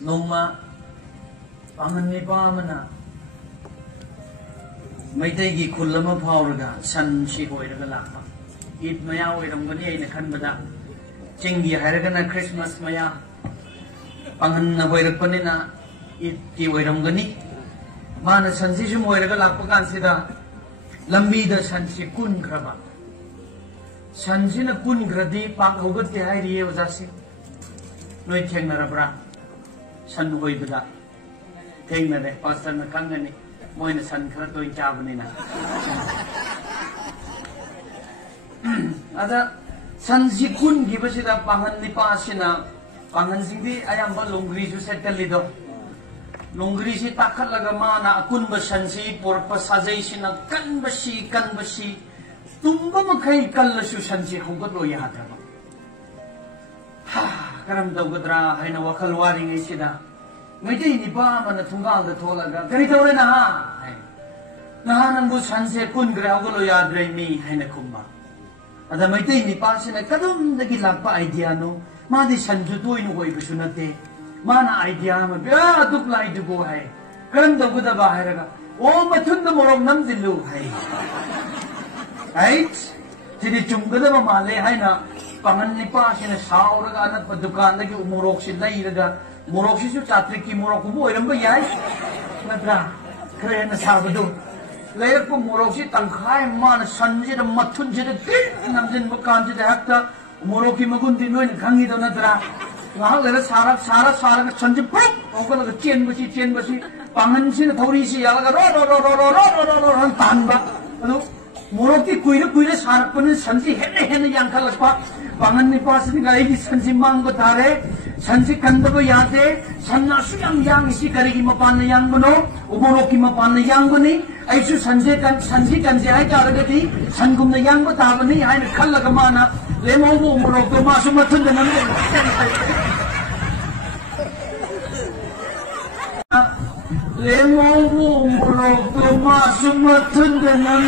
noma pangan ni pa mana mai dai gi khulama phawraga san si hoiraga lakpa id maya oiramgani aina khanbada chingi hairagana Christmas maya pangan na boirakpanina id ki oiramgani mana sansi sum oiraga lakpa kansida lambi da sansi kun khraba sansi na kun khradi pak hogat ke hairiye wajasi noi thengnarabra san hoibada thengnare pastor na kangani moina san khara toi chabani na ada san si kun gi basida pangan ni pasina pangan singdi ayam ba longri su setalido longri si takhat laga mana akun ba san si porpa sajai sina kan basi tumba makai kallasu san si hogat lo yada ba ha karam dawgadra haina wakal waring ai sida Mesti ni pa mana tunggal de thola ga kari tore na ha na nan bu sanse kun gra go lo yad rai mi haina kumba ada mesti ni pa sina kadum de gi lakpa idea no ma di sanju toi no goi bisunate mana idea ma ba duk lai du go hai karam da guda ba hai raga o mathun da morok nam dilu hai right tidi chungda ma male hai na pangan ni pa sina sauraga anak pa dukan da gi umorok sin lai raga Morok sih catri ki morok kubu orang bayai, natra keren sahabatku. Layak pun morok sih tangkai mana sanjir dan matun jadi namjen bukan jadi hakta morok ki magun tinuin kangi tu natra. Wah layak sarak sanjir pun, orang lagi cian besi, pangan sih thori sih, alaga ro tanba. Aduh morok ki kuira sarak pun sanjir hene yang kalau pak pangan ni pas ni gaya ki sanjir manggo tare. Sansi kandaba yate sanna suyang yang isi kari ki mapan yang bono umoro ki mapan yang boni aisu sansi kan jai karagati sangum na yang batabani ai khalla kamana lemo bo umoro to masu mathun nan lemo bo umoro to masu mathun nan